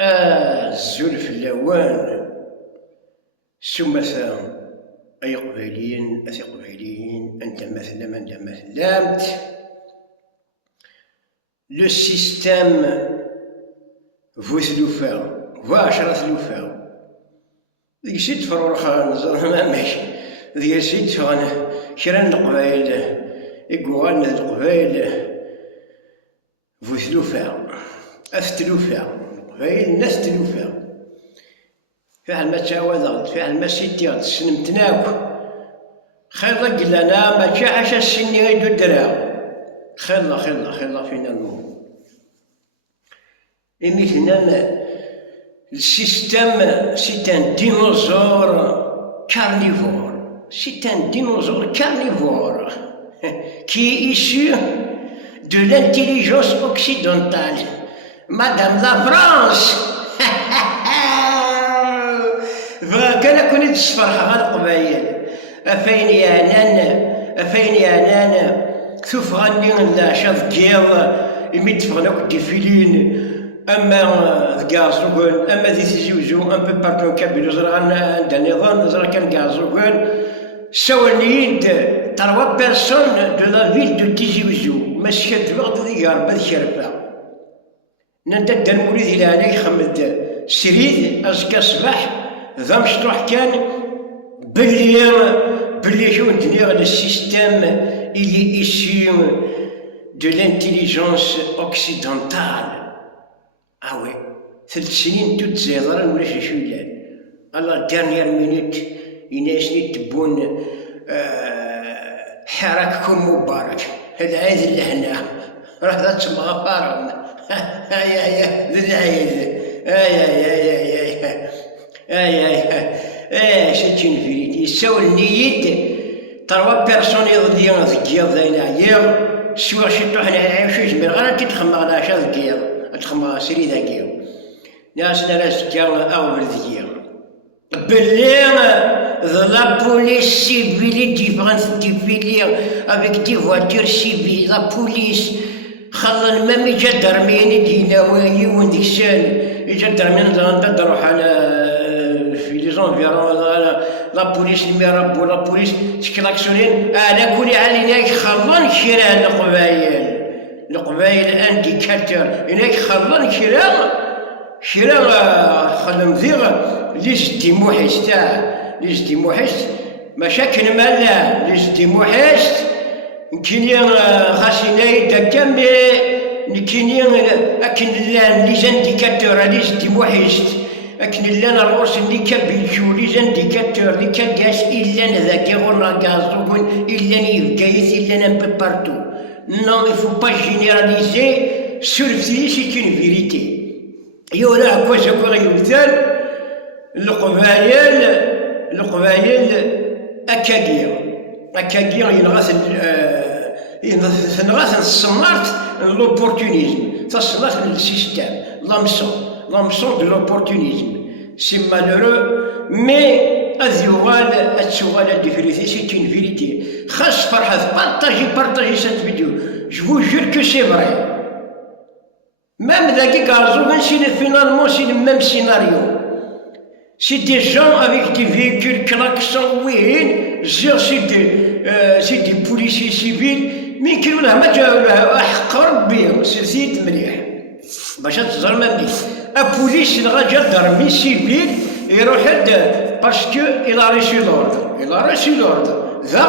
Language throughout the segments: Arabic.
الزلف اللوان سمثا أي قبيلين أثي قبيلين أنت مثلا أنت مثلامت لو سيستم فو ثلوفا فو 10 ثلوفا ذيك سيد فرورخان زرنا ماشي ذيك سيد فغانا كرا القبايل يقوغان القبايل فو ثلوفا أثلوفا القبايل ناس ثلوفا فعل ما تعوضت فعل ما سيتيات سنمتناك خير قلنا ما تشاحش السني غيدو الدرا خير فينا المهم مثلا السيستم سي ان ديناصور كارنيفور qui est issu de l'intelligence occidentale. Madame la France فكان كنت تسفرح غير القبايل أفين يا نانا ثوف غني لا شاف كيض يميت فغناك ديفيلين أما غازوغون أما ذي تزوزو أم بو بارتو كابيلو زرا عندها نظام زرا كان غازوغون سوانيد 3 بيرسون دو لا فيل دو تيزوزو مسكت الوقت ذي غاربة شرفة ننتا دالمولي ذي لاني خمد سريد أزكا صباح ذا مشطوح كان بلي شو ندير لو سيستم إلي إسيو دو لانتيليجونس أوكسيدونتال. وي 3 سنين توت زيضران ولا شي شويلان الله ديرنيير مينوت يناسني تبون حراككم مبارك هذا عيد لهنا راه ذا تسمى فارم يا ذا العيد شتين فيتي سول نيت 3 بيرسون يضيان ذكيا ذاين عيا سوا شي طوح نعيشو جميل غير انت تخمم على شا ذكيا تخمم سيري ذكيا ناس ذكيا او ذكيا بلي la police civile différence défilée avec des voitures civiles la police خلى ما يجدرميني ديناوي ونديك الشان يجدرمين نروح على في لي زونفيرون لا بوليس الميرابو لا بوليس تكلاكسونين على كل علينا خلان كرا القبايل انديكاتور هناك خلان كرا خلم ذيغ ليش موحش تاع ليش موحش مشاكل مالا ليش موحش نكيني خاسيناي داكا مي نكيني اكن لان لي زانديكاتور ليش موحش اكن لان الروس اللي كابيجو لي زانديكاتور لي كاكاس الا ذاك غورنا غازوغون الا يفكايس الا ان بو بارتو نو il faut pas généraliser سورفي سي une vérité يورا كوا شكون يمثل القبايل أكاكيا ينغاث السمارت لوبورتونيزم تصمت للسيستم لامسون دو لوبورتونيزم سي مالورو مي أذيوغال أتسوغال ديفيريتي سي اون فيريتي خاص فرحة بارطاجي سات فيديو جو فو جور كو سي فري ميم ذاكي كازوغان سي فينالمون سي لو ميم سيناريو C'est des gens avec des véhicules klaxons, oui, c'est des policiers civils, mais qui ont la حق ربي سيد مليح باش تزرم مليح. البوليس الرجال درمي سيفيل يروح باسكو il a reçu l'ordre. ذا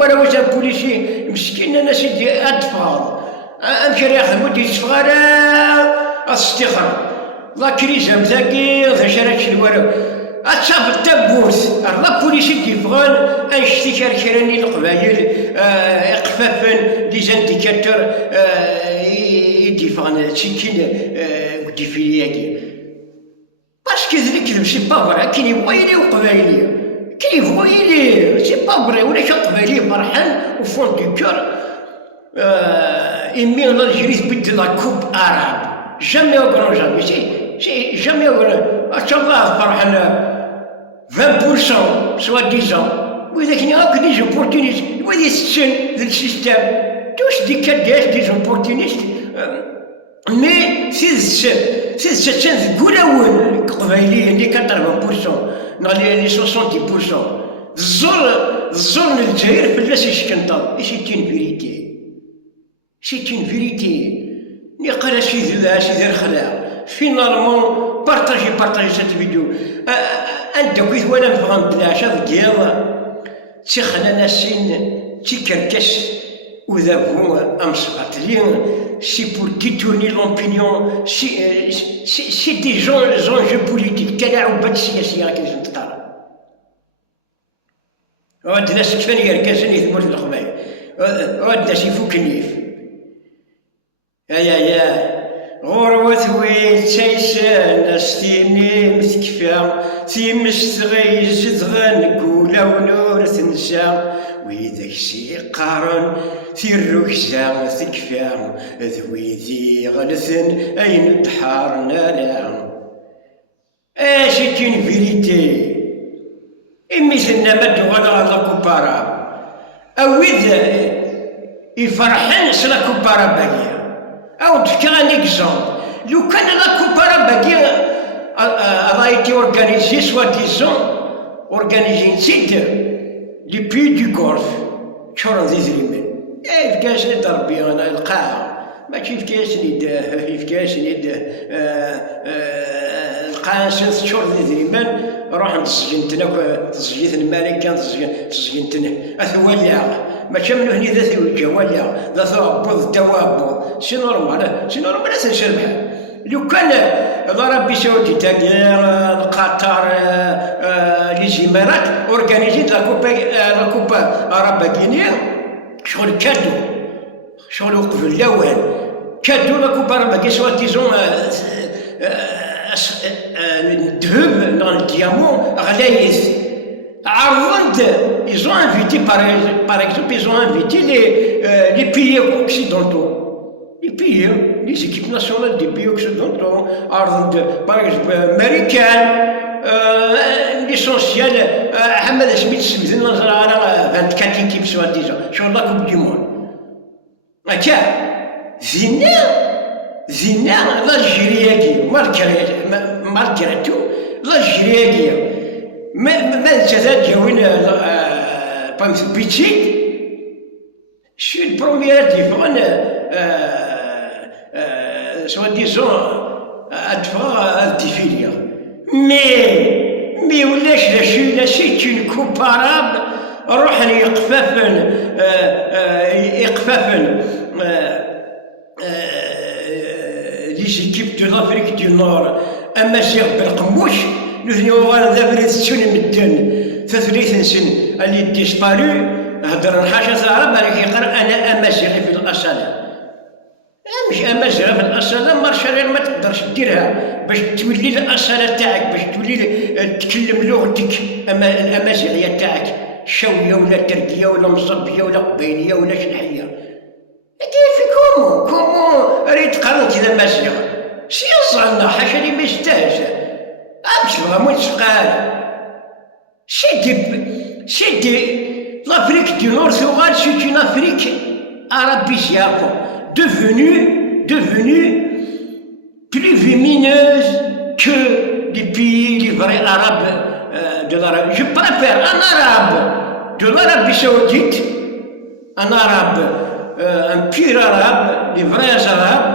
بلا واش البوليسي مسكين انا سيدي اطفال امشي يخدموا دي صغار استخرا لا كريزه مذاكي ذا شراك الورق اتشاف التابوت لا بوليسي كيفغان انشتي كركراني القبايل قفافن دي زانديكاتور يديفغان تشيكين وديفيلياكي باسكو ذلك سي با فري كاين يبغيلي وقبايلي كاين يبغيلي سي با فري ولا شا قبايلي فرحان وفون دو كور إمي l'Algérie بدل لا كوب عرب jamais au grand jamais c'est jamais au grand الله فرحان 20% soi-disant وإذا كان هاك دي زوبورتونيست وإذا السن ذا السيستم توش دي كاداش دي زوبورتونيست مي سيز كولاول قبايليين اللي 80% لي 60% الزور الجزائر فلاس يشكنطا سيتين فيريتي سيتين فيريتي اللي قال شي دار خلاع فينالمون بارطاجي سات فيديو انت كيف ولا نفهم بالعشاء ديال تيخنا ناسين تيكركس وذابو امسقاتلين سي بور ديتورني لومبينيون سي دي زونجو بوليتيك تلاعبات سياسيه كيفاش تطار وهاد الناس كفايه يركزن يثمر في القبائل وهاد الناس يفوكنيف يا غروة وين تايسان استيني متكفى تيمس تغيز تغنقولا ونور تنسى ويداك سي قارن في الركزة تكفى ذويذي غلثن أين تحار نالا سي تين فيريتي إمي سنا مدو غدا كوبارا أويذ يفرحن سلا كوبارا باقية أو تفكر ان اكزومبل لو كان لا كوبارا باقي a été organisé soi-disant organisé لي بي دو غولف شورا زيزريمان فكاش ند ربي انا القاعة ماشي فكاش ند القاعة شورا زيزريمان روح تسجنتنا تسجيت الملكة تسجنتنا اثواليا ماشي من هني ذات الجواليا ذات عبوض توابوض سي نورمال تنشربح لو كان ضرب بسعودي تاكير قطر لي زيمارات اورغانيزيت لا كوبا عربا غينيا شغل كادو شغل وقف الاول كادو لا كوبا عربا كي سوا ديزون الذهب dans le diamant غلايث عرض ils ont invité par exemple ils ont invité les pays occidentaux les équipes nationales des pays occidentaux, par exemple, américains, l'essentiel, Ahmed Smith, c'est 24 équipes soi-disant, sur la Coupe du Monde. Tiens, Zina, l'Algérie, malgré tout, l'Algérie, mais c'est pas petit, je suis le premier différent. soi-disant أدفع الدفيليا مي ولاش لا سيت اون كومبارابل روح يقفافن لي زيكيب دو لافريك دو نور اما سيغ بالقموش نثنيو دابا تسون مدن ثلاث سن اللي ديسبارو هضر الحاجه عرب راك يقرا انا امازيغي في الاصاله مش امازيغ في الاصاله مارشال ما تقدرش ديرها باش تولي الاصاله تاعك باش تولي تكلم لغتك الامازيغيه تاعك شويه ولا تركيه ولا مصبيه ولا قبيليه ولا شنحيه كيف كومون ريت تقارن كذا امازيغ شي يصعنا حاشا لي ما يستاهلش باش بغا تقال سيدي l'Afrique du Nord c'est une Afrique arabisée devenue plus lumineuse que les pays, les vrais arabes de l'Arabie. Je préfère un arabe de l'Arabie Saoudite, un arabe, un pur arabe, les vrais arabes,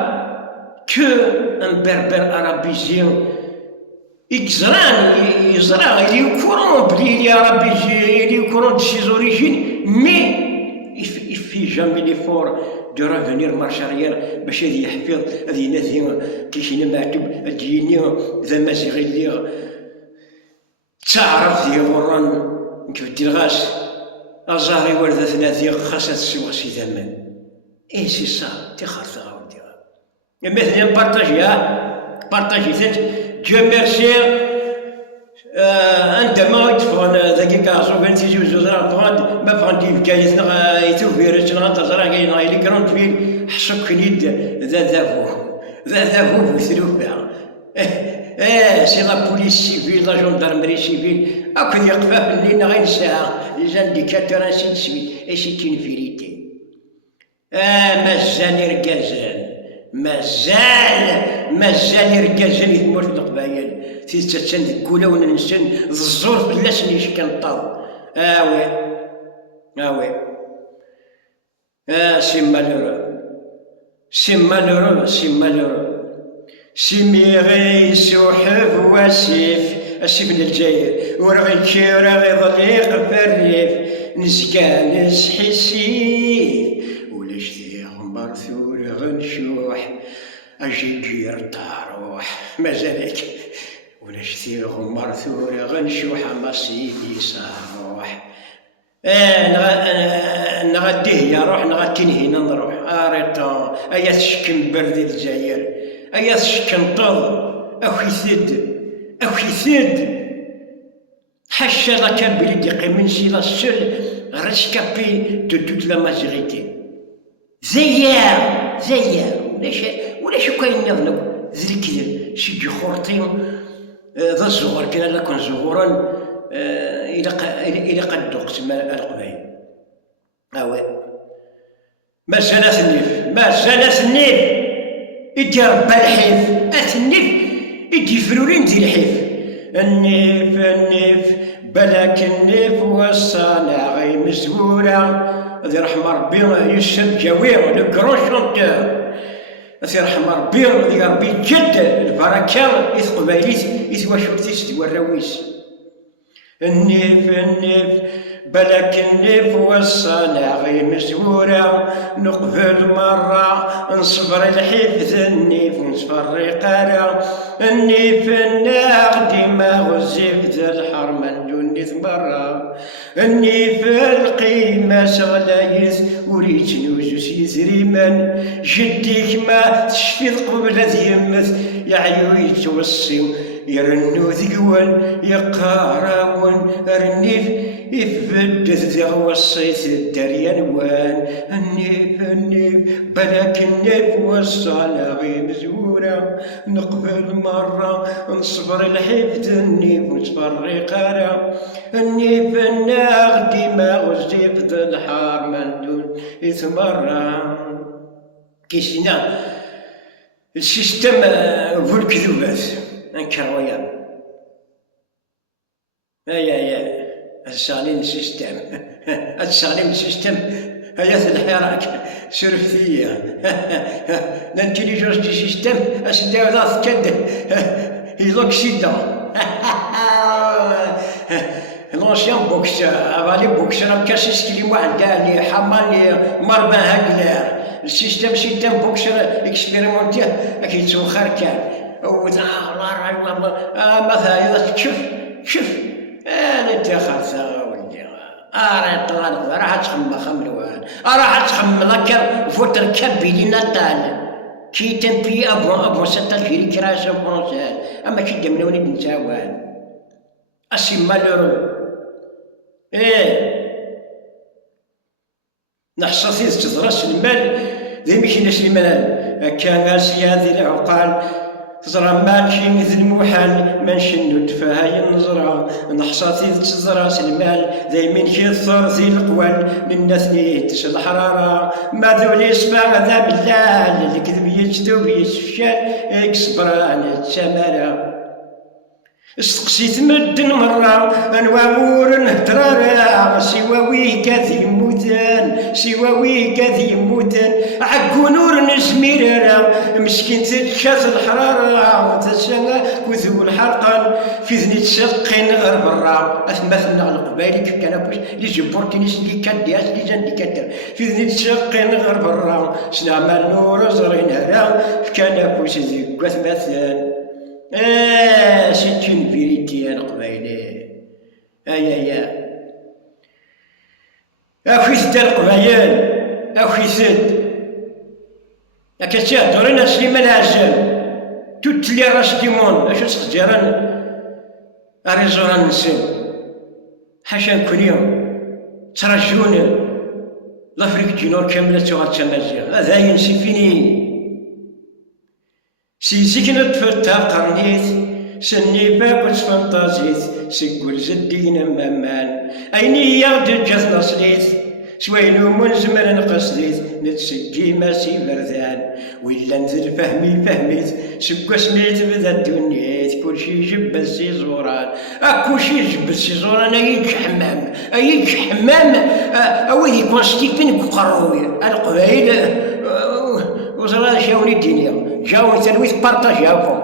qu'un berbère arabisé. Il est au courant, il est au courant de ses origines, mais il ne fait jamais l'effort de revenir marche arrière باش يحفظ هذه ناثي كيشينا معتوب الديني ذا مازيغي اللي تعرف ذي غران كيف دير الزهري ورثة ثلاثي خاصة السوق سي ثمن اي سي صا تخاطر وديها مثلا بارطاجي ثلاث جو ميرسي عندما يتفغن ذاكي كازو بين تيجي وزوزرا فغاد ما فغندي بكايتنا يتوفيرت نغتزرا كاين لي كرون فيل حسك نيد ذا ذابو بثلوبا سي لا بوليس سيفيل لا جوندارمري سيفيل اكن يقفاف لينا غير ساعه لي زانديكاتور انسي دو سويت اي سي اون فيريتي مازال ركازان مازال يركز لي ثمور في القبايل تيتسن ذيك كولا وننسن الزور فلاس اللي كنطاو. آوي سي مالورو سي ميغي سوحف واسيف السيف الجاير ورغي كيرا غيضليق في الريف نسكا نسحي السيف ولاش ذي غمر ثور غنشوح اجي جير طاروح مازالك ولاش ذي غمر ثور غنشوح ما سيدي صاروح. نغديه يا روح نغتنهي نروح ريطون ايا تشكن بردي الجزائر ايا تشكن طوض اخي ثد حاشا لا كان بلي يقيم من سي لا سول ريسكابي دو توت لا ماجوريتي زيار ولاش كاين نظلم ذي الكذب شي خورطيم ذا الزغور كان لا كون زغورا إلى قد دقت القبايل. ما زالت النيف إدي ربا الحيف النيف إدي فرورين دي الحيف النيف بلاك النيف والصناعي مزورة ذي رحمة ربي يسب جوير لو كرون شونتور ذي رحمة ربي ذي ربي جد البركة إذ قبايليت إذ واشورتيس دي الراويس النيف بلاك النيف والصناعي مزورة نقبل مرة نصبر الحفظ النيف ونصبر الرقارة النيف الناغ دماغ الزفت الحرمان دونيث مرة النيف القيمة سغلايث وريت نوزوس يزريمان جديك ما تشفيض قبل ذي يمث يعيو يتوصي يرنو ذقوان يقاراون النيف يفدث ذي وصيت الدريان وان النيف بلاك النيف والصلاغي مزورة نقبل مرة نصبر الحفظ النيف ونصبر الرقارة النيف الناغ دماغ الزفت الحار مندون إثمرة كيسينا السيستم فول كذوبات انكر وياه الشغالين السيستم هيا الحراك سرفتية الانتيليجنس دي سيستم اسداو ذات كد لوكسيدون لونسيان بوكس افالي بوكس راه كاسيس كلي واحد قال لي حماني مربان هكلار السيستم بوكس اكسبيريمونتي كيتوخر كان مثلا شوف انا تاخذتها ولدي راح تخمم خملوان راح تخمم لك فوتر كابيلي ناتال كي تنبي ابو ستا جيري كراشه فرونسيس اما كي دمنوني بنتاوان اسي مالورو نحصصي تزرس المال ذي مشي المال كان غاسي هذه العقال تزرع ماشي مثل المحال ما نشنو تفاهي النزرة نحصاتي تزرع المال دايما كيثر ذي القوال من نثنيت الحرارة ما ذولي سبع ذا بالله الكذب يجدو يسفشان يكسبران التمارة استقسيت مدن مرة انواور نهترارا سواوي كاثي موتان عقو نور نزميرارا مسكين تلشات الحرارة وتسنى كذو الحرقان في ذني تسقين غير برا اثمثنا على قبايلك كان بوش لي جبورتينيس لي كادياس لي جان كاتر في ذني تسقين غير برا سنعمل نور زرين هرا كان بوش ذيك مثلا c'est une vérité القبايلي أخي ثد القبايل أخي ثد أكتشاف دورنا سليمان عزام توتلي راس ديمون أشو تخجران أريزوران نسين حاشا كل يوم ترجون لافريك دينور كاملة تغال تمازيغ هذا ينسي فيني سي زيكنا تفتا قرنيت سني باكل فانتازيت سكول زدينا مامان أيني يغدر جاث نصليت سويلو زمر نقصديت نتسقي ماسي بردان ولا نزل فهميت سكو سميت بدا الدنيا كلشي جب السيزوران كلشي جب السيزوران ايك حمام اوي كونستيبين بقروي القبايل وزرا شاوني الدنيا جاوني تلويث بارطاجياكم